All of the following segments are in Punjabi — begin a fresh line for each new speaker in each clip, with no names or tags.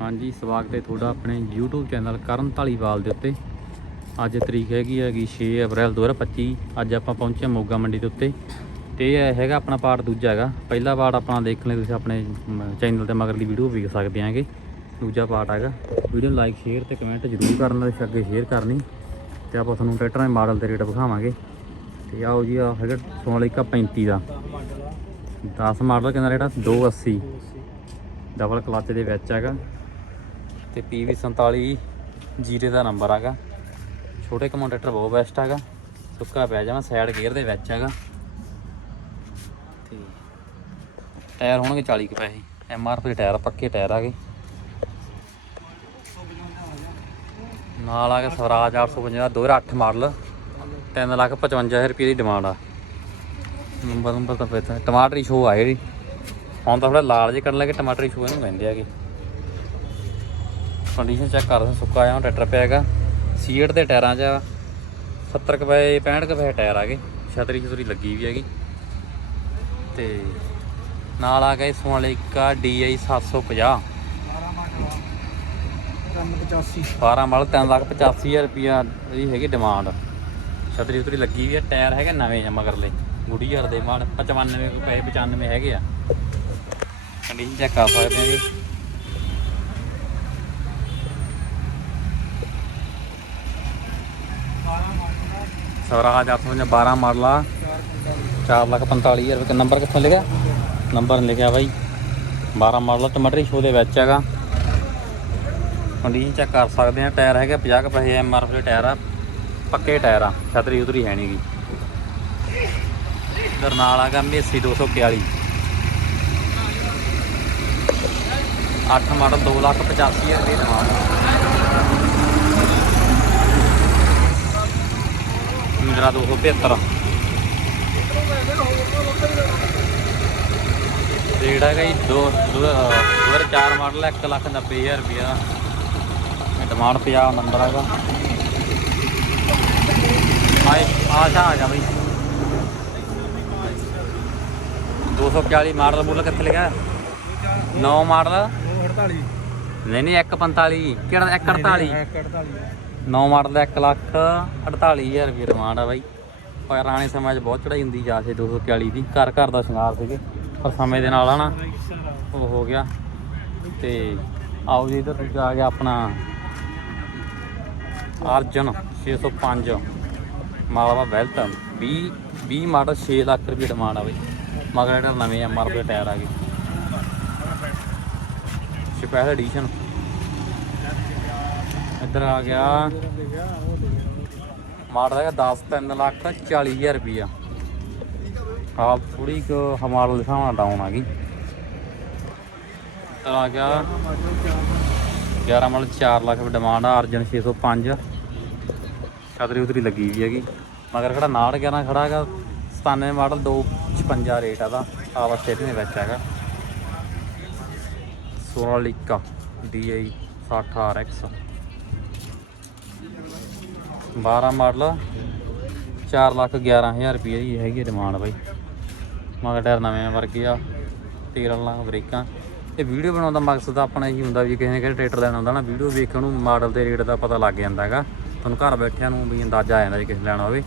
ਹਾਂਜੀ, ਸਵਾਗਤ ਹੈ ਤੁਹਾਡਾ ਆਪਣੇ YouTube ਚੈਨਲ ਕਰਨ ਢਾਲੀਵਾਲ ਦੇ ਉੱਤੇ। ਅੱਜ ਤਰੀਕ ਹੈਗੀ ਹੈਗੀ 6 ਅਪ੍ਰੈਲ 2025 ਅੱਜ ਆਪਾਂ ਪਹੁੰਚੇ ਹਾਂ ਮੋਗਾ ਮੰਡੀ ਦੇ ਉੱਤੇ। ਤੇ ਇਹ ਹੈਗਾ ਆਪਣਾ ਪਾਰਟ ਦੂਜਾ ਹੈਗਾ। ਪਹਿਲਾ ਪਾਰਟ ਆਪਣਾ ਦੇਖ ਲਈ ਤੁਸੀਂ ਆਪਣੇ ਚੈਨਲ ਤੇ ਮਗਰਲੀ ਵੀਡੀਓ ਵੇਖ ਸਕਦੇ ਆਂਗੇ ਦੂਜਾ ਪਾਰਟ ਹੈਗਾ। ਵੀਡੀਓ ਲਾਈਕ ਸ਼ੇਅਰ ਤੇ ਕਮੈਂਟ ਜ਼ਰੂਰ ਕਰਨਾ ਤੇ ਅੱਗੇ ਸ਼ੇਅਰ ਕਰਨੀ। ਤੇ ਆਪਾਂ ਤੁਹਾਨੂੰ ਟਰੈਕਟਰਾਂ ਦੇ ਮਾਡਲ ਤੇ ਰੇਟ ਵਿਖਾਵਾਂਗੇ। ਤੇ ਆਓ ਜੀ ਆ ਹੈਗਾ ਸੋਨਾਲੀਕਾ 35 ਦਾ। 10 ਮਾਡਲ ਕਿੰਨਾ ਰੇਟ ਆ? 280 ਡਬਲ ਕਲਚ ਦੇ ਵਿੱਚ ਹੈਗਾ। ਤੇ PV 47 ਜੀਰੇ ਦਾ ਨੰਬਰ ਹੈਗਾ। ਛੋਟੇ ਕਮੋਡੇਟਰ ਬਹੁਤ ਬੈਸਟ ਹੈਗਾ। ਸੁੱਕਾ ਪੈ ਜਾਵਾਂ ਸਾਈਡ ਗੇਅਰ ਦੇ ਵਿੱਚ ਹੈਗਾ। ਤੇ ਟਾਇਰ ਹੋਣਗੇ 40 ਕੁ ਪੈਸੇ। ਐੱਮ ਆਰ ਪੀ ਟਾਇਰ ਪੱਕੇ ਟਾਇਰ ਆਗੇ ਨਾਲ ਆ ਗਿਆ ਸਵਰਾਜ 850 2008 ਮਾਡਲ 3 ਲੱਖ 55000 ਰੁਪਏ ਦੀ ਡਿਮਾਂਡ ਆ। ਨੰਬਰ ਨੰਬਰ ਤਾਂ ਪਤਾ। ਟਮਾਟਰੀ ਸ਼ੋ ਆ ਜਿਹੜੀ। ਹੁਣ ਤਾਂ ਥੋੜਾ ਲਾਲ ਜੇ ਕਰਨ ਲੱਗੇ, ਟਮਾਟਰੀ ਸ਼ੋ ਇਹਨੂੰ ਕਹਿੰਦੇ ਆਗੇ ਕੰਡੀਸ਼ਨ ਚੈੱਕ ਕਰ ਸਕਦੇ ਸੁੱਕਾ ਆਇਆ ਟਰੈਕਟਰ ਪਿਆ ਹੈਗਾ। ਸੀਟ ਦੇ ਟਾਇਰਾਂ 'ਚ 70 ਕੁ ਪਏ 65 ਕੁ ਪਏ ਟਾਇਰ ਆ ਗਏ। ਛਤਰੀ ਛਤਰੀ ਲੱਗੀ ਵੀ ਹੈਗੀ। ਤੇ ਨਾਲ ਆ ਗਏ ਸੋਨਾਲੀਕਾ DI 750
ਕੰਮ 85
12 ਮਾਲ 3 ਲੱਖ 85000 ਰੁਪਿਆ ਇਹਦੀ ਹੈਗੀ ਡਿਮਾਂਡ ਛਤਰੀ ਛਤਰੀ ਲੱਗੀ ਵੀ ਆ, ਟਾਇਰ ਹੈਗੇ ਨਵੇਂ ਆ ਮਗਰਲੇ। ਗੁੜੀਅਰ ਦੇ ਮਾਲ 95 ਕੁ ਪਏ 95 ਹੈਗੇ ਆ। ਕੰਡੀਸ਼ਨ ਚੈੱਕ ਕਰ ਸਕਦੇ ਆ ਜੀ। स्वराज आपको मुझे बारह मरला चार ਲੱਖ 4,45,000 ਰੁਪਏ। ਨੰਬਰ ਕਿੱਥੋਂ ਲਿਖਿਆ? ਨੰਬਰ ਲਿਖਿਆ ਬਾਈ। 12 ਮਾਡਲ ਟਮਾਟਰੀ ਸ਼ੋ ਦੇ ਵਿੱਚ ਹੈਗਾ। ਕੰਡੀਸ਼ਨ ਚੈੱਕ ਕਰ ਸਕਦੇ ਆ ਟਾਇਰ ਹੈਗੇ 50 ਕੁ ਪੈਸੇ ਐਮ ਆਰ ਪੀ ਟਾਇਰ ਆ। ਪੱਕੇ ਟਾਇਰ ਆ। ਛਤਰੀ ਉਤਰੀ ਹੈ ਨਹੀਂਗੀ ਇਧਰ ਨਾਲ ਆਗਾ ਮੇਸੀ 241 8 ਮਾਡਲ 2 ਲੱਖ 85 ਹਜ਼ਾਰ ਦੇ ਦਵਾਂਗੇ 272 ਰੇਟ ਹੈਗਾ ਜੀ 2004 ਮਾਡਲ 1 ਲੱਖ 90000 ਰੁਪਏ ਦਾ ਡਿਮਾਂਡ 50 ਨੰਬਰ ਹੈਗਾ। ਆਏ ਆ ਜਾ ਆ ਜਾ ਬਈ 241 ਮਾਡਲ ਮੂਲ ਕਿੱਥੇ ਲਿਖਿਆ? ਨੌ ਮਾਡਲ?
948
ਨਹੀਂ ਨਹੀਂ 145 ਕਿਹੜਾ 148
148
9 ਮਾਡਲ ਦਾ 1 ਲੱਖ 48000 ਰੁਪਏ ਡਿਮਾਂਡ ਆ ਬਾਈ। ਪਰ ਪੁਰਾਣੇ ਸਮੇਂ 'ਚ ਬਹੁਤ ਚੜਾਈ ਹੁੰਦੀ ਜਾ ਸੀ 240 ਦੀ। ਘਰ ਘਰ ਦਾ ਸ਼ਿੰਗਾਰ ਸੀਗੇ। ਪਰ ਸਮੇਂ ਦੇ ਨਾਲ ਹਨਾ, ਉਹ ਹੋ ਗਿਆ। ਤੇ ਆਓ ਜੀ ਇਧਰ ਦੂਜਾ ਆ ਗਿਆ ਆਪਣਾ ਅਰਜਨ 605 ਮਾਲਵਾ ਬੈਲਟ। 20 20 ਮਾਡਲ 6 ਲੱਖ ਰੁਪਏ ਡਿਮਾਂਡ ਆ ਬਈ। ਮਗਰ ਇਹਦਾ ਨਵੇਂ ਐਮਆਰ ਦੇ ਟਾਇਰ ਆ ਗਏ। ਸਪੈਸ਼ਲ ਐਡੀਸ਼ਨ ਇੱਧਰ ਆ ਗਿਆ। ਮਾਡਲ ਹੈਗਾ 10 3 ਲੱਖ 40 ਹਜ਼ਾਰ ਰੁਪਿਆ ਆ ਥੋੜੀ ਕੁ ਹਮਾਲ ਲਿਖਾਉਣਾ ਡਾਊਨ ਆ ਗਈ। ਇੱਧਰ ਆ ਗਿਆ। 11 ਮਾਡਲ 4 ਲੱਖ ਰੁਪਏ ਡਿਮਾਂਡ ਆ, ਅਰਜਨ 605 ਛਤਰੀ ਉਤਰੀ ਲੱਗੀ ਵੀ ਹੈਗੀ। ਮਗਰ ਖੜਾ 9 11 ਖੜਾ ਹੈਗਾ। 97 ਮਾਡਲ 256 ਰੇਟ ਆ ਦਾ ਆਵਾ ਸਟੇਟ ਦੇ ਵਿੱਚ ਹੈਗਾ। Sonalika DI 60 RX 12 model 4 lakh 11000 ਰੁਪਏ ਦੀ ਹੈਗੀ ਡਿਮਾਂਡ ਬਾਈ। ਮਗਰ ਟਾਇਰ ਨਵੇਂ ਵਰਗੇ ਆ 13 ਲੱਖ ਬ੍ਰੇਕਾਂ। ਇਹ ਵੀਡੀਓ ਬਣਾਉਣ ਦਾ ਮਕਸਦ ਆਪਣਾ ਇਹੀ ਹੁੰਦਾ ਵੀ ਕਿਸੇ ਨੇ ਕਿਹੜੇ ਟਰੈਕਟਰ ਲੈਣਾ ਹੁੰਦਾ ਨਾ ਵੀਡੀਓ ਵੇਖਣ ਨੂੰ ਮਾਡਲ ਤੇ ਰੇਟ ਦਾ ਪਤਾ ਲੱਗ ਜਾਂਦਾ ਹੈਗਾ। ਤੁਹਾਨੂੰ ਘਰ ਬੈਠਿਆਂ ਨੂੰ ਵੀ ਅੰਦਾਜ਼ਾ ਆ ਜਾਂਦਾ ਜੇ ਕਿਸੇ ਲੈਣਾ ਹੋਵੇ।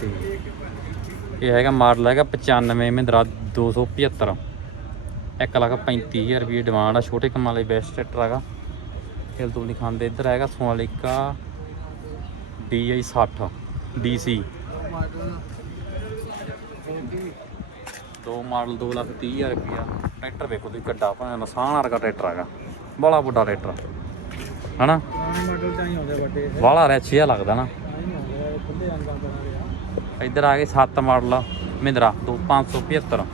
ਤੇ ਇਹ ਹੈਗਾ ਮਾਡਲ ਹੈਗਾ 95 ਮਹਿੰਦਰਾ 275 1 ਲੱਖ 35000 ਰੁਪਏ ਡਿਮਾਂਡ ਆ, ਛੋਟੇ ਕੰਮਾਂ ਲਈ ਬੈਸਟ ਟਰੈਕਟਰ ਹੈਗਾ। ਹਿਲ ਤੁਲ ਨਹੀਂ ਖਾਂਦੇ, ਇੱਧਰ ਹੈਗਾ ਸੋਨਾਲੀਕਾ DI 60 DC ਦੋ ਮਾਡਲ 2 ਲੱਖ 30 ਹਜ਼ਾਰ ਰੁਪਇਆ ਟਰੈਕਟਰ ਵੇਖੋ ਤੁਸੀਂ ਕੱਡਾ ਭਾਵੇਂ ਨਸਾਨ ਵਰਗਾ ਟਰੈਕਟਰ ਹੈਗਾ। ਬੜਾ ਵੱਡਾ ਟਰੈਕਟਰ। ਹਨਾ?
ਮਾਡਲ ਤਾਂ ਹੀ ਆਉਂਦੇ ਵੱਡੇ। ਇਹ
ਬਾਹਲਾ ਰਿਚ ਜਿਹਾ ਲੱਗਦਾ ਨਾ। ਇੱਧਰ ਆ ਗਏ 7 ਮਾਡਲ ਮਹਿੰਦਰਾ 2 575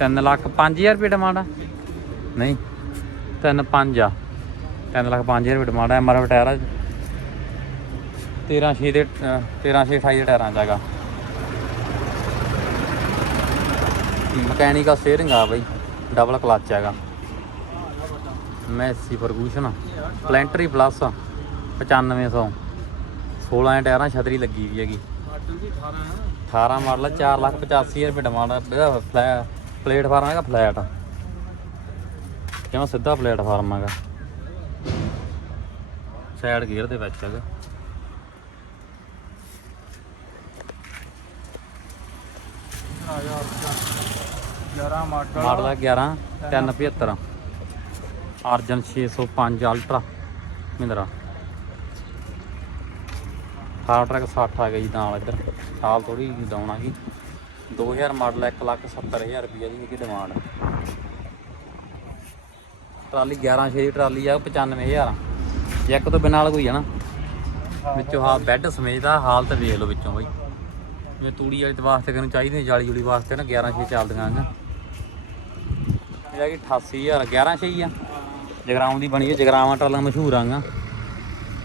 3 ਲੱਖ 5000 ਰੁਪਏ ਡਿਮਾਂਡ ਆ। ਨਹੀਂ 3 5 ਆ। 3 ਲੱਖ 5000 ਰੁਪਏ ਡਿਮਾਂਡ ਆ ਐਮਆਰ ਟਾਇਰ ਆ। 13 6 ਦੇ 13 6 28 ਦੇ ਟਾਇਰਾਂ ਚ ਹੈਗਾ। ਮਕੈਨੀਕਲ ਸਟੀਅਰਿੰਗ ਆ ਬਈ ਡਬਲ ਕਲਚ ਹੈਗਾ। ਮੈਸੀ ਫਰਗੂਸ਼ਨ ਪਲੈਂਟਰੀ ਪਲੱਸ 9500 16 ਟਾਇਰਾਂ ਛਤਰੀ ਲੱਗੀ ਵੀ ਹੈਗੀ।
ਮਾਡਲ 18
ਮਾਡਲ 4 ਲੱਖ 85000 ਰੁਪਏ ਡਿਮਾਂਡ ਇਹਦਾ ਫਲੈ ਪਲੇਟਫਾਰਮ ਹੈਗਾ ਫਲੈਟ ਜਮਾ ਸਿੱਧਾ ਪਲੇਟਫਾਰਮ ਹੈਗਾ। ਸਾਈਡ ਗੇਅਰ ਦੇ ਵਿੱਚ ਹੈਗਾ
ਆ ਜਾ 11 ਮਾਡਲ
ਮਾਡਲ ਹੈ 11 375 ਅਰਜਨ 605 ਅਲਟਰਾ ਮਹਿੰਦਰਾ ਹਾਰ ਟਰੈਕ 60 ਆ ਗਈ ਨਾਲ ਇੱਧਰ। ਸਾਲ ਥੋੜੀ ਡਾਊਨ ਆ ਗਈ। 2000 ਮਾਡਲ 170000 ਰੁਪਏ ਦੀ ਹੈਗੀ ਡਿਮਾਂਡ ਟਰਾਲੀ 11 ਛੇ ਦੀ ਟਰਾਲੀ ਆ 95000 ਇੱਕ ਤੋਂ ਬਿਨਾਂ ਵਾਲਾ ਕੋਈ ਆ ਨਾ। ਵਿੱਚੋਂ ਹਾਂ ਬੈੱਡ ਸਮੇਤ ਦਾ ਹਾਲਤ ਵੇਖ ਲਓ ਵਿੱਚੋਂ ਬਾਈ। ਜਿਵੇਂ ਤੂੜੀ ਵਾਲੀ ਦੇ ਵਾਸਤੇ ਕਿਨੂੰ ਚਾਹੀਦੀ ਜਾਲੀ ਜੁਲੀ ਵਾਸਤੇ ਨਾ 11 ਛੇ ਚੱਲਦੀਆਂ ਨੇ ਇਹਦਾ ਕਿ 88000 11 ਛੇ ਹੀ ਆ। ਜਗਰਾਉਂ ਦੀ ਬਣੀ ਹੈ ਜਗਰਾਵਾਂ ਟਰਾਲਾਂ ਮਸ਼ਹੂਰ ਆਂਗਾ।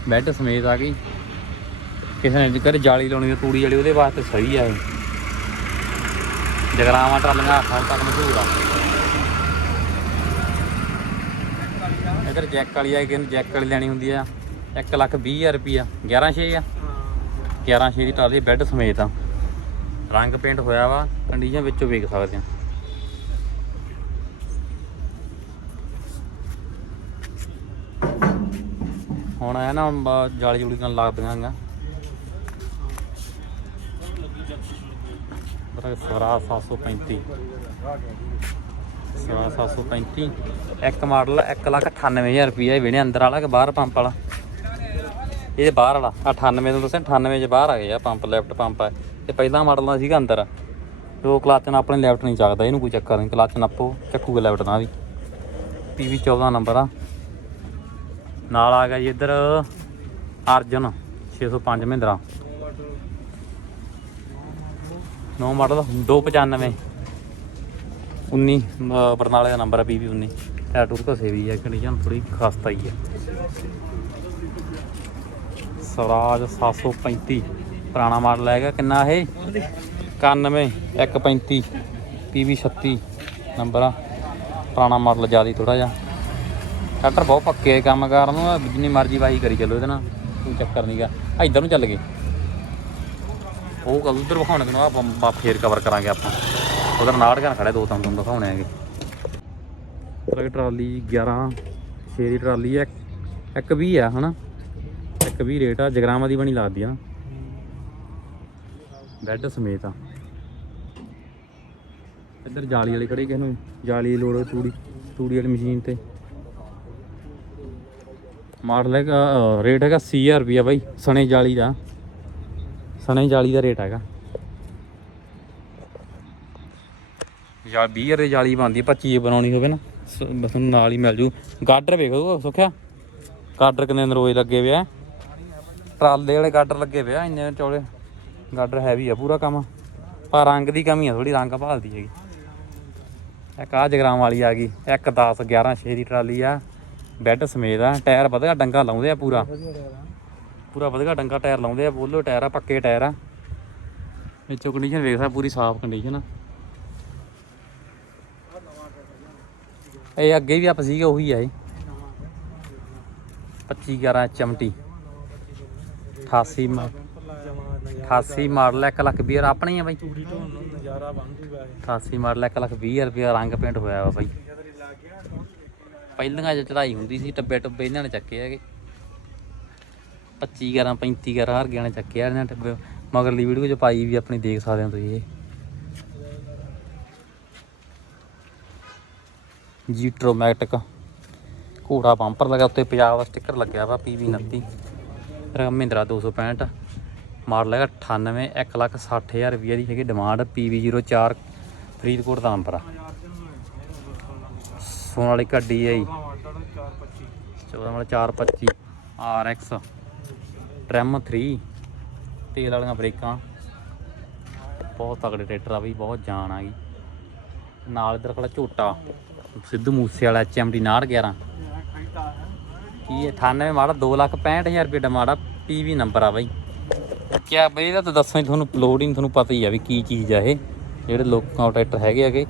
ਬੈੱਡ ਸਮੇਤ ਆ ਗਈ। ਕਿਸੇ ਨੇ ਜੇਕਰ ਜਾਲੀ ਲਾਉਣੀ ਤੂੜੀ ਵਾਲੀ, ਉਹਦੇ ਵਾਸਤੇ ਸਹੀ ਆ ਇਹ। ਜਗਰਾਵਾਂ ਟਰਾਲੀਆਂ ਹਾਲ ਤੱਕ ਮਸ਼ਹੂਰ ਆ। ਇਧਰ ਜੈਕ ਵਾਲੀ ਆ ਕਿਨ ਜੈਕ ਵਾਲੀ ਲੈਣੀ ਹੁੰਦੀ ਆ। 1 ਲੱਖ 20 ਹਜ਼ਾਰ ਰੁਪਿਆ 11 ਛੇ ਆ। 11 ਛੇ ਦੀ ਟਰਾਲੀ, ਬੈੱਡ ਸਮੇਤ ਆ। ਰੰਗ ਪੇਂਟ ਹੋਇਆ ਵਾ ਕੰਡੀਸ਼ਨ ਵਿੱਚੋਂ ਵੇਖ ਸਕਦੇ ਆ ਹੁਣ ਆਇਆ ਨਾ, ਬ- ਜਾਲੀ ਜੁਲੀ ਨਾਲ ਲੱਗਦੀਆਂ ਗਾ ਬਰਾ ਸਰਾ 735 ਸਰਾ 735 ਇੱਕ ਮਾਡਲ 198000 ਰੁਪਏ ਇਹ ਵੇਣੇ ਅੰਦਰ ਵਾਲਾ ਕਿ ਬਾਹਰ ਪੰਪ ਵਾਲਾ? ਇਹ ਬਾਹਰ ਵਾਲਾ 98 ਤੋਂ ਦੱਸਿਆ 98 ਚ ਬਾਹਰ ਆ ਗਿਆ ਪੰਪ, ਲੈਫਟ ਪੰਪ ਹੈ ਇਹ ਪਹਿਲਾ ਮਾਡਲ ਦਾ ਸੀਗਾ ਅੰਦਰ। ਜੋ ਕਲੱਚ ਆਪਣੇ ਲੈਫਟ ਨਹੀਂ ਚੱਕਦਾ, ਇਹਨੂੰ ਕੋਈ ਚੱਕਰ ਨਹੀਂ ਕਲੱਚ ਆਪੋ ਚੱਕੂਗਾ ਲੈਫਟ ਦਾ ਵੀ। ਪੀਵੀ 14 ਨੰਬਰ ਆ। ਨਾਲ ਆ ਗਿਆ ਜੀ ਇੱਧਰ ਅਰਜਨ 605 ਮਹਿੰਦਰਾ। ਨੋ ਮਾਡਲ 295 19 ਅਹ ਬਰਨਾਲੇ ਦਾ ਨੰਬਰ ਆ ਪੀਵੀ 19 ਟਾਇਰ ਟੂਰ ਘਸੇ ਵੀ ਹੈ ਕੰਡੀਸ਼ਨ ਥੋੜੀ ਖਸਤਾ ਹੀ ਹੈ ਸਵਰਾਜ 735 ਪੁਰਾਣਾ ਮਾਡਲ ਹੈਗਾ, ਕਿੰਨਾ ਇਹ? 91 135 ਪੀਵੀ 36 ਨੰਬਰ ਆ। ਪੁਰਾਣਾ ਮਾਡਲ ਜ਼ਿਆਦਾ ਥੋੜਾ ਜਿਹਾ। ਟਰੈਕਟਰ ਬਹੁਤ ਪੱਕੇ ਹੈ ਕੰਮ ਕਰਨ ਨੂੰ, ਜਿੰਨੀ ਮਰਜ਼ੀ ਵਾਹੀ ਕਰੀ ਚੱਲੋ ਇਹਦੇ ਨਾਲ, ਕੋਈ ਚੱਕਰ ਨਹੀਂਗਾ ਇੱਧਰ ਨੂੰ ਚੱਲ ਗਏ। ਉਹ ਕਲ ਉਧਰ ਵਿਖਾਉਣ ਕਿ ਆ ਫੇਰ ਕਵਰ ਕਰਾਂਗੇ ਆਪਾਂ। ਉਧਰ ਨਾਟਕਾਂ ਖੜੇ ਦੋ ਤੁਹਾਨੂੰ ਦਿਖਾਉਣੇ ਹੈਗੇ। ਟਰਾਲੀ 11 6 ਦੀ ਟਰਾਲੀ ਹੈ ਇੱਕ 20 ਆ, ਹਨਾ? ਇੱਕ 20 ਰੇਟ ਆ, ਜਗਰਾਵਾਂ ਦੀ ਬਣੀ ਲਾਦੀ ਆ। ਬੈੱਡ ਸਮੇਤ ਆ। ਇੱਧਰ ਜਾਲੀ ਵਾਲੀ ਖੜੀ, ਕਿਸ ਨੂੰ ਜਾਲੀ ਲੋੜ ਹੋਵੇ ਤੂੜੀ ਤੂੜੀ ਵਾਲੀ ਮਸ਼ੀਨ ਤੇ। ਮਾਡਲ ਹੈਗਾ ਰੇਟ ਹੈਗਾ 80000 ਰੁਪਿਆ ਬਾਈ, ਸਣੇ ਜਾਲੀ ਦਾ। ਸਣੇ ਜਾਲੀ ਦਾ ਰੇਟ ਹੈਗਾ। ਯਾਰ 20 ਦੇ ਜਾਲੀ ਬਣਦੀ 25 ਬਣਾਉਣੀ ਹੋਵੇ ਨਾ ਬਸ ਨਾਲ ਹੀ ਮਿਲ ਜੂ। ਗਾਡਰ ਵੇਖੋ ਸੁਖਿਆ। ਗਾਡਰ ਕਿੰਨੇ ਨਰੋਏ ਲੱਗੇ ਪਿਆ ਟਰਾਲੇ ਵਾਲੇ ਗਾਡਰ ਲੱਗੇ ਪਿਆ ਇੰਨੇ ਚੌੜੇ ਗਾਡਰ ਹੈਵੀ ਆ, ਪੂਰਾ ਕੰਮ। ਪਰ ਰੰਗ ਦੀ ਕਮੀ ਆ ਥੋੜੀ ਰੰਗ ਭਾਲਦੀ ਹੈਗੀ। ਇੱਕ ਆ ਜਗਰਾਮ ਵਾਲੀ ਆ ਗਈ, ਇੱਕ 10 11 6 ਦੀ ਟਰਾਲੀ ਆ। ਬੈੱਡ ਸਮੇਤ ਆ, ਟਾਇਰ ਵਧਗਾ ਡੰਗਾ ਲਾਉਂਦੇ ਆ ਪੂਰਾ। ਪੂਰਾ ਵਧਗਾ ਡੰਗਾ ਟਾਇਰ ਲਾਉਂਦੇ ਆ, ਬੋਲੋ ਟਾਇਰ ਆ, ਪੱਕੇ ਟਾਇਰ ਆ। ਵਿੱਚੋਂ ਕੰਡੀਸ਼ਨ ਵੇਖ ਪੂਰੀ ਸਾਫ਼ ਕੰਡੀਸ਼ਨ ਆ। ਇਹ ਅੱਗੇ ਵੀ ਆਪ ਸੀਗੇ, ਉਹੀ ਆ ਇਹ। 25 11 ਚਮਟੀ 88 ਮਾ- 88 ਮਾਡਲ 1 ਲੱਖ 20 ਆਪਣੀ ਆ ਬਾਈ।
ਤੂੜੀ ਢੋਣ ਨੂੰ ਨਜ਼ਾਰਾ ਬਣ
88 ਮਾਡਲ 1 ਲੱਖ 20 ਰੁਪਏ ਰੰਗ ਪੇਂਟ ਹੋਇਆ ਵਾ ਬਾਈ। ਪਹਿਲੀਆਂ ਚ ਚੜਾਈ ਹੁੰਦੀ ਸੀ, ਟੱਬੇ ਟੱਬੇ ਇਹਨਾਂ ਨੇ ਚੱਕੇ ਹੈਗੇ। 25 11 35 11 ਹਰ ਗਿਆ ਨੇ ਚੱਕੇ ਇਹਨਾਂ ਟੱਬੇ। ਮਗਰਲੀ ਵੀਡੀਓ ਚ ਪਾਈ ਵੀ ਆਪਣੀ, ਦੇਖ ਸਕਦੇ ਹੋ ਤੁਸੀਂ ਇਹ। ਜੀਟਰੋਮੈਟਿਕ ਘੋੜਾ ਬੰਪਰ ਲਗਾ, ਉੱਤੇ ਪੰਜਾਬ ਦਾ ਸਟicker ਲੱਗਿਆ ਵਾ ਪੀਵੀ 29 ਮਹਿੰਦਰਾ 265 ਮਾਡਲ ਹੈਗਾ 98 1 ਲੱਖ 60 ਹਜ਼ਾਰ ਰੁਪਏ ਦੀ ਹੈਗੀ ਡਿਮਾਂਡ ਪੀਵੀ 04 ਫਰੀਦਕੋਟ ਦਾ ਨੰਬਰ ਸੋਨ ਵਾਲੀ ਗੱਡੀ ਹੈ ਜੀ।
ਮਾਡਲ 425
14 ਵਾਲਾ 425 RX ਟ੍ਰੈਮ 3 ਤੇਲ ਵਾਲੀਆਂ ਬ੍ਰੇਕਾਂ। ਬਹੁਤ ਤਗੜੇ ਟਰੈਕਟਰ ਆ ਵੀ ਬਹੁਤ ਜਾਨ ਆ ਗਈ ਨਾਲ ਇਧਰ ਖੜਾ ਝੋਟਾ, ਸਿੱਧੂ ਮੂਸੇ ਵਾਲਾ HMD 911 ਕੀ ਹੈ 98 ਮਾਡਲ 2 ਲੱਖ 65000 ਰੁਪਏ ਡਿਮਾਂਡ ਆ ਪੀਵੀ ਨੰਬਰ ਆ ਬਾਈ। ਕਿਆ ਬਈ ਇਹਦਾ ਤਾਂ ਦੱਸਾਂ ਹੀ, ਤੁਹਾਨੂੰ ਲੋਡਿੰਗ ਤੁਹਾਨੂੰ ਪਤਾ ਹੀ ਆ ਵੀ ਕੀ ਚੀਜ਼ ਆ ਇਹ। ਜਿਹੜੇ ਲੋਕਾਂ ਟਰੈਕਟਰ ਹੈਗੇ ਹੈਗੇ,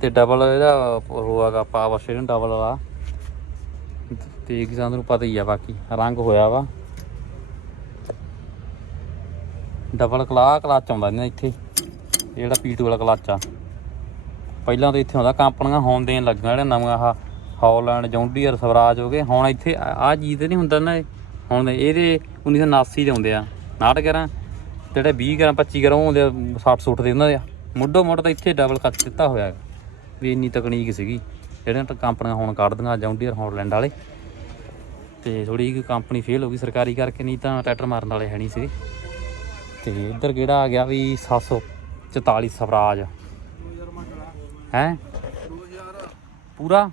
ਤੇ ਡਬਲ ਇਹਦਾ ਉਹ ਹੈਗਾ ਪਾਵਰ ਸਟੇਸ਼ਨ ਡਬਲ ਵਾਲਾ। ਤੇ ਕਿਸਾਨ ਨੂੰ ਪਤਾ ਹੀ ਆ ਬਾਕੀ, ਰੰਗ ਹੋਇਆ ਵਾ। ਡਬਲ ਕਲਾ ਕਲਚ ਆਉਂਦਾ ਇਹਨਾਂ ਇੱਥੇ ਇਹ ਜਿਹੜਾ ਪੀਟੂ ਵਾਲਾ ਕਲਚ ਆ। ਪਹਿਲਾਂ ਤਾਂ ਇੱਥੇ ਆਉਂਦਾ ਕੰਪਨੀਆਂ ਹੋਣ ਦੇਣ ਲੱਗੀਆਂ, ਜਿਹੜਾ ਨਵਾਂ ਆਹ ਹਾਲੈਂਡ, ਜੌਂਡੀਅਰ, ਸਵਰਾਜ ਹੋ ਗਏ। ਹੁਣ ਇੱਥੇ ਆ ਚੀਜ਼ ਤੇ ਨਹੀਂ ਹੁੰਦਾ ਨਾ ਇਹ। ਹੁਣ ਇਹਦੇ 1979 ਦੇ ਹੁੰਦੇ ਆ। 69 ਗਰਾਂ ਜਿਹੜੇ 20 ਗਰਾਂ 25 ਗਰਾਂ ਉਹ ਆਉਂਦੇ 60 ਸੁੱਟ ਦੇ ਉਹਨਾਂ ਦੇ। ਆ। ਮੁੱਢੋ ਮੁੱਢ ਤਾਂ ਇੱਥੇ ਡਬਲ ਕੱਟ ਦਿੱਤਾ ਹੋਇਆ ਵੀ ਇੰਨੀ ਤਕਨੀਕ ਸੀਗੀ। ਜਿਹੜੀਆਂ ਕੰਪਨੀਆਂ ਹੁਣ ਕੱਢਦੀਆਂ ਜੌਂਡੀਅਰ, ਹਾਲੈਂਡ ਵਾਲੇ। ਤੇ ਥੋੜੀ ਜਿਹੀ ਕੰਪਨੀ ਫੇਲ ਹੋ ਗਈ ਸਰਕਾਰੀ ਕਰਕੇ, ਨਹੀਂ ਤਾਂ ਟਰੈਕਟਰ ਮਾਰਨ ਵਾਲੇ ਹੈ ਨਹੀਂ ਸੀ ਤੇ ਇੱਧਰ ਕਿਹੜਾ ਆ ਗਿਆ ਵੀ 744 ਸਵਰਾਜ। ਹੈ? ਪੂਰਾ?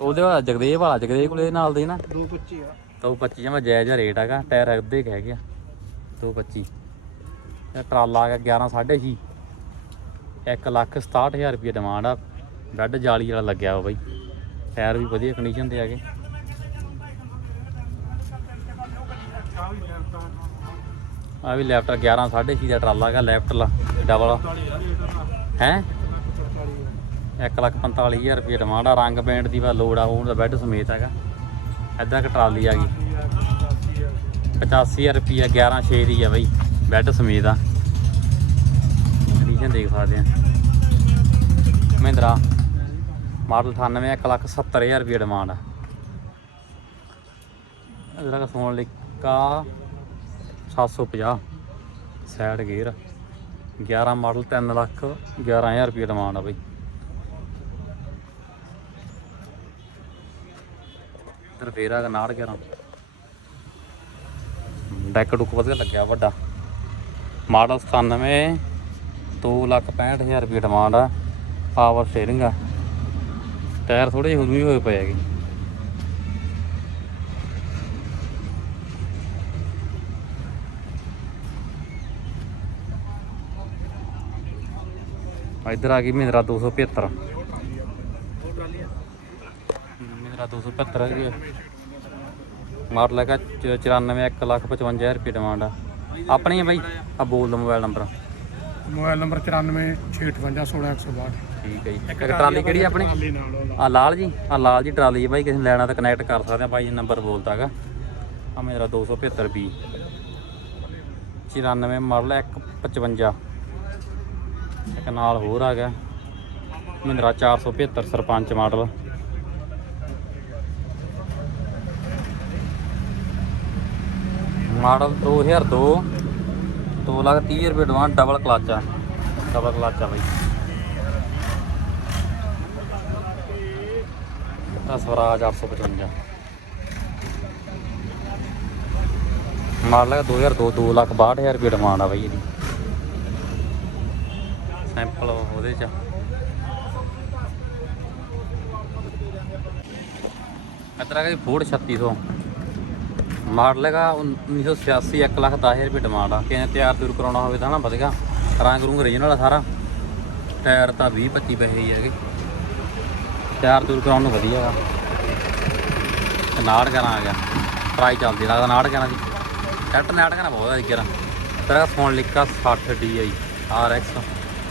ਉਹਦੇ ਵਾਲਾ ਜਗਦੇਵ ਵਾਲਾ ਜਗਦੇਵ ਕੋਲੇ ਨਾਲ ਦੇ ਨਾ।
225 ਆ।
ਤਾਂ ਉਹ 25 ਜਮਾ ਜਾਇਜ਼ ਜਿਹਾ ਰੇਟ ਹੈਗਾ ਟਾਇਰ ਅੱਧੇ ਕਹਿ ਗਿਆ 225 ਇਹ ਟਰਾਲਾ ਆ ਗਿਆ 11 6.5 1 ਲੱਖ 67000 ਰੁਪਏ ਡਿਮਾਂਡ ਆ ਬੈੱਡ ਜਾਲੀ ਵਾਲਾ ਲੱਗਿਆ ਵਾ ਬਾਈ। ਟਾਇਰ ਵੀ ਵਧੀਆ ਕੰਡੀਸ਼ਨ ਦੇ ਹੈਗੇ। ਆ ਵੀ ਲੈਫਟ 11 6.5 ਦਾ ਟਰਾਲਾ ਹੈਗਾ ਲੈਫਟ ਲਾ ਡਬਲ। ਹੈ? 1 ਲੱਖ 45000 ਰੁਪਏ ਡਿਮਾਂਡ ਆ ਰੰਗ ਪੇਂਟ ਦੀ ਵਾ ਲੋੜ ਆ ਉਹਦਾ ਬੈੱਡ ਸਮੇਤ ਹੈਗਾ। ਐਦਾਂ ਕਿ ਟਰਾਲੀ ਆ ਗਈ। 85000 ਰੁਪਿਆ 11 6 ਦੀ ਆ ਬਈ, ਬੈੱਡ ਸਮੇਤ ਆ। ਕੰਡੀਸ਼ਨ ਦੇਖ ਸਕਦੇ ਆ। ਮਹਿੰਦਰਾ, ਮਾਡਲ 98 1 ਲੱਖ 70000 ਰੁਪਏ ਡਿਮਾਂਡ ਆ। ਇਹਦਾ Sonalika 750 side gear 11 model 3 lakh 11000 ਰੁਪਏ ਡਿਮਾਂਡ ਆ ਬਈ। ਇਧਰ ਫੇਰ ਆ 11 ਡੈਕ ਡੁੱਕ ਵਧੀਆ ਲੱਗਿਆ, ਵੱਡਾ। ਮਾਡਲ 97 2 ਲੱਖ 65000 ਰੁਪਏ ਡਿਮਾਂਡ ਆ ਪਾਵਰ ਸਟੀਅਰਿੰਗ ਆ। ਟਾਇਰ ਥੋੜੇ ਜਿਹੇ ਹੁਦਮੀ ਹੋਏ ਪਏ ਹੈਗੇ। ਆ ਇੱਧਰ ਆ ਗਈ ਮਹਿੰਦਰਾ 275 ਮਹਿੰਦਰਾ 275 ਆ। ਗਈ ਮਾਡਲ ਹੈਗਾ 94 1 ਲੱਖ 55 ਰੁਪਏ ਡਿਮਾਂਡ ਆ। ਆਪਣੀ ਹੈ ਬਾਈ? ਆ ਬੋਲ ਦੋ ਮੋਬਾਈਲ ਨੰਬਰ
ਮੋਬਾਈਲ ਨੰਬਰ 94 658 16162
ਠੀਕ ਹੈ ਜੀ। ਇੱਕ ਟਰਾਲੀ ਕਿਹੜੀ ਆਪਣੀ? ਆ ਲਾਲ ਜੀ? ਆ ਲਾਲ ਜੀ ਟਰਾਲੀ ਹੈ ਬਾਈ ਕਿਸੇ ਨੇ ਲੈਣਾ ਤਾਂ ਕਨੈਕਟ ਕਰ ਸਕਦੇ ਆ। ਬਾਈ ਨੰਬਰ ਬੋਲਦਾਗਾ ਆ ਮੇਰਾ 275 ਬੀ 94 ਮਾਡਲ 155 ਇੱਕ ਨਾਲ ਹੋਰ ਆ ਗਿਆ। ਮਹਿੰਦਰਾ 475 ਸਰਪੰਚ ਮਾਡਲ। ਮਾਡਲ 2002 2 ਲੱਖ 30 ਰੁਪਏ ਡਿਮਾਂਡ ਡਬਲ ਕਲਚ ਆ। ਡਬਲ ਕਲਚ ਆ ਬਾਈ। ਆ ਸਵਰਾਜ 855 ਮਾਡਲ ਹੈ 2002 2 ਲੱਖ 62000 ਰੁਪਏ ਡਿਮਾਂਡ ਆ ਬਾਈ ਇਹਦੀ। ਸੈਂਪਲ ਉਹਦੇ ਚ ਇਤਰਾ ਕਿ ਫੋਰਡ 3600 ਮਾਡਲ ਹੈਗਾ 1986 1 ਲੱਖ 10000 ਰੁਪਏ ਡਿਮਾਂਡ ਆ। ਕਿਸੇ ਨੇ ਤਿਆਰ ਤੁਰ ਕਰਾਉਣਾ ਹੋਵੇ ਤਾਂ ਨਾ ਵਧੀਆ ਰੰਗ ਰੂੰਗ ਰੀਜਨਲ ਆ ਸਾਰਾ। ਟਾਇਰ ਤਾਂ 20 25 ਪੈਸੇ ਹੀ ਹੈਗੇ। ਤਿਆਰ ਤੁਰ ਕਰਾਉਣ ਨੂੰ ਵਧੀਆ ਵਾ ਤੇ ਨਾੜ ਕਰਾਂ ਆ ਗਿਆ। ਟਰਾਈ ਚੱਲਦੀ ਲੱਗਦਾ ਨਾੜ ਕਰਾਂ ਦੀ। ਸੈੱਟ ਨਾੜ ਕਰਾਂ ਬਹੁਤ ਹੈ ਜਰਾ ਤੇਰਾ ਫੋਨ ਲਿਖਾ 60 DI RX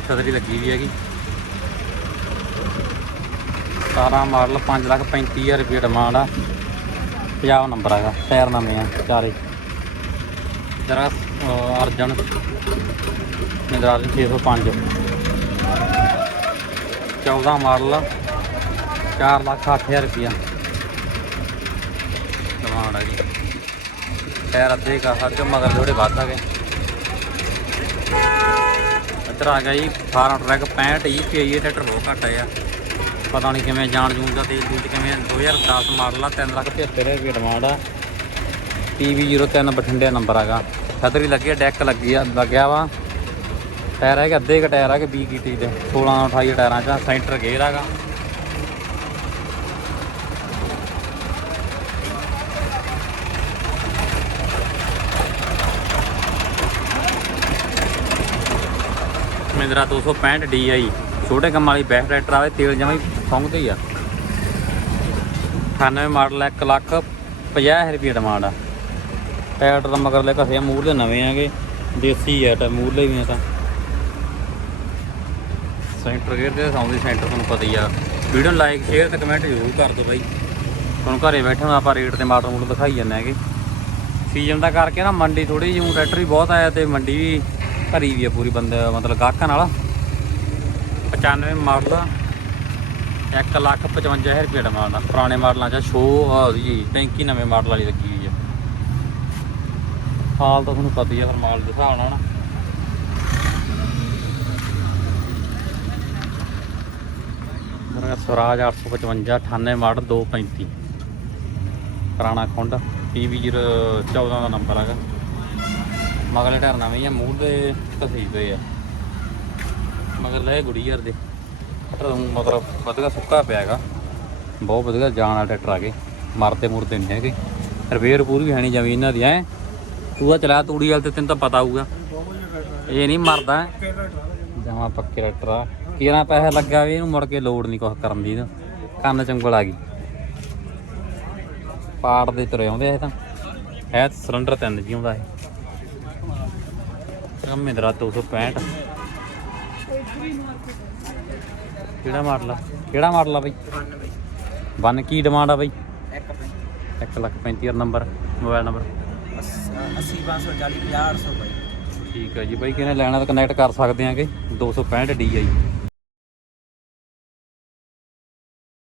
ਛਤਰੀ ਲੱਗੀ ਵੀ ਹੈਗੀ। 17 ਮਾਡਲ 5 ਲੱਖ 35000 ਰੁਪਏ ਡਿਮਾਂਡ ਆ। 50 ਨੰਬਰ ਹੈਗਾ ਟਾਇਰ ਨਵੇਂ ਆ, ਚਾਰੇ। ਜਰਾ ਅਰਜਨ ਮਹਿੰਦਰਾ 605 14 ਮਾਡਲ 4 ਲੱਖ 8000 ਰੁਪਿਆ ਡਿਮਾਂਡ ਹੈ ਜੀ ਟਾਇਰ ਅੱਧੇ ਕਾ ਹਰ ਚ ਮਗਰ ਥੋੜੇ ਵੱਧ ਆ ਗਏ। ਇੱਧਰ ਆ ਗਿਆ ਜੀ, ਫਾਰਮ ਟਰੈਕ 65 ਹੀ ਪਈ ਇਹ ਟਰੈਕਟਰ ਬਹੁਤ ਘੱਟ ਆ ਪਤਾ ਨਹੀਂ ਕਿਵੇਂ ਜਾਣ ਜੂਣ ਦਾ ਤੇਲ ਦੂਲ ਚ ਕਿਵੇਂ 2010 ਮਾਡਲ ਆ 3 ਲੱਖ 75 ਰੁਪਏ ਡਿਮਾਂਡ ਆ। PV 03 ਬਠਿੰਡੇ ਨੰਬਰ ਹੈਗਾ। ਛਤਰੀ ਲੱਗੀ ਆ ਡੈਕ ਲੱਗੀ ਆ, ਲੱਗਿਆ ਵਾ। ਟਾਇਰ ਹੈਗਾ, ਅੱਧੇ ਕ ਟਾਇਰ ਹੈਗੇ 20 ਕੀਤੀ ਦੇ 16 28 ਟਾਇਰਾਂ ਚ ਸੈਂਟਰ ਗੇਅਰ ਹੈਗਾ। ਮਹਿੰਦਰਾ 265 DI ਛੋਟੇ ਕੰਮ ਵਾਲੀ ਬੈਕ ਟਰੈਕਟਰ ਆਵੇ ਤੇਲ ਜਮਾਂ ਸੌਂਦੇ ਹੀ ਆ। 98 ਮਾਡਲ 1 ਲੱਖ 50000 ਰੁਪਏ ਡਿਮਾਂਡ ਆ। ਟਰੈਕਟਰ ਦਾ ਮਗਰ ਲੈ ਘਸੇ ਮੂਰਲੇ ਨਵੇਂ ਆਗੇ ਦੇਸੀ ਆ ਟਾ ਮੂਰਲੇ ਵੀ ਆ ਤਾਂ। ਸੈਂਟਰ ਗੇਅਰ ਦੇ ਸੌਂਦੀ ਸੈਂਟਰ, ਤੁਹਾਨੂੰ ਪਤਾ ਹੀ ਆ। ਵੀਡੀਓ ਨੂੰ ਲਾਈਕ ਸ਼ੇਅਰ ਤੇ ਕਮੈਂਟ ਜ਼ਰੂਰ ਕਰ ਦਿਓ ਬਾਈ। ਹੁਣ ਘਰੇ ਬੈਠੇ ਹਾਂ ਆਪਾਂ ਰੇਟ ਤੇ ਮਾਡਲ ਮੂਡਲ ਦਿਖਾਈ ਜਾਂਦੇ ਹੈਗੇ। ਸੀਜ਼ਨ ਦਾ ਕਰਕੇ ਨਾ ਮੰਡੀ ਥੋੜੀ ਜਿਹੀ ਟਰੈਕਟਰ ਵੀ ਬਹੁਤ ਆਇਆ ਤੇ ਮੰਡੀ ਵੀ ਭਰੀ ਵੀ ਆ ਪੂਰੀ ਬੰਦੇ, ਮਤਲਬ ਗਾਹਕਾਂ ਨਾਲ। 95 ਮਾਡਲ 1 ਲੱਖ 55000 ਰੁਪਏ ਡਿਮਾਂਡ ਆ ਪੁਰਾਣੇ ਮਾਡਲਾਂ 'ਚ ਸ਼ੋ ਆ ਟੈਂਕੀ ਨਵੇਂ ਮਾਡਲ ਵਾਲੀ ਲੱਗੀ ਹੋਈ ਆ। ਹਾਲ ਤਾਂ ਤੁਹਾਨੂੰ ਪਤਾ ਹੀ ਆ, ਫਿਰ ਮਾਲ ਦੇ ਹਿਸਾਬ ਨਾਲ ਨਾ। ਮੇਰਾ ਸਵਰਾਜ 855 98 ਮਾਡਲ 235 ਪੁਰਾਣਾ ਖੁੰਡ PV 14 ਦਾ ਨੰਬਰ ਹੈਗਾ। ਮਗਲੇ ਟਾਇਰ ਨਵੇਂ ਹੀ ਆ, ਮੂੰਹ ਦੇ ਘਸੇ ਪਏ ਆ। ਮਗਰ ਲੈ ਗੁੜੀ ਯਾਰ ਦੇ। ਟਰੈਕਟਰ ਮਤਲਬ ਵਧੀਆ ਸੁੱਕਾ ਪਿਆ ਹੈਗਾ। ਬਹੁਤ ਵਧੀਆ ਜਾਨ ਵਾਲਾ ਟਰੈਕਟਰ ਆ ਗਏ ਮਰਦੇ ਮੁਰਦੇ ਨਹੀਂ ਹੈਗੇ। ਰਿਪੇਅਰ ਪੂਰੀ ਹੈ ਨਹੀਂ ਜਮੀ ਇਹਨਾਂ ਦੀ ਐ ਤੂੰ ਤਾਂ ਚਲਾ, ਤੂੜੀ ਵਾਲ ਤੇ ਤੈਨੂੰ ਤਾਂ ਪਤਾ ਹੋਊਗਾ। ਇਹ ਨਹੀਂ ਮਰਦਾ ਜਮਾ ਪੱਕੇ ਟਰੈਕਟਰ ਆ। ਕਿਹਨਾਂ ਪੈਸਾ ਲੱਗਾ ਵੀ ਇਹਨੂੰ ਮੁੜ ਕੇ ਲੋੜ ਨਹੀਂ ਕੁਛ ਕਰਨ ਦੀ ਇਹਨੂੰ। ਕੰਨ ਚੰਗਲ ਆ ਗਈ। ਪਾੜ ਦੇ ਤੁਰੇ ਆਉਂਦੇ ਆ ਇਹ ਤਾਂ। ਹੈ ਸਿਲੰਡਰ ਤਿੰਨ ਜੀ ਆਉਂਦਾ ਇਹ। ਇਹ ਮਹਿੰਦਰਾ 265 ਕਿਹੜਾ ਮਾਡਲ ਆ? ਕਿਹੜਾ ਮਾਡਲ ਆ ਬਈ? 92 ਬਨ ਕੀ ਡਿਮਾਂਡ ਆ ਬਾਈ? 1 ਲੱਖ 35000 ਨੰਬਰ ਮੋਬਾਈਲ ਨੰਬਰ
80540
ਠੀਕ ਹੈ ਜੀ ਬਾਈ ਕਿਹਨੇ ਲੈਣਾ ਤਾਂ ਕਨੈਕਟ ਕਰ ਸਕਦੇ ਆਂਗੇ। 265 ਡੀ ਆ ਜੀ।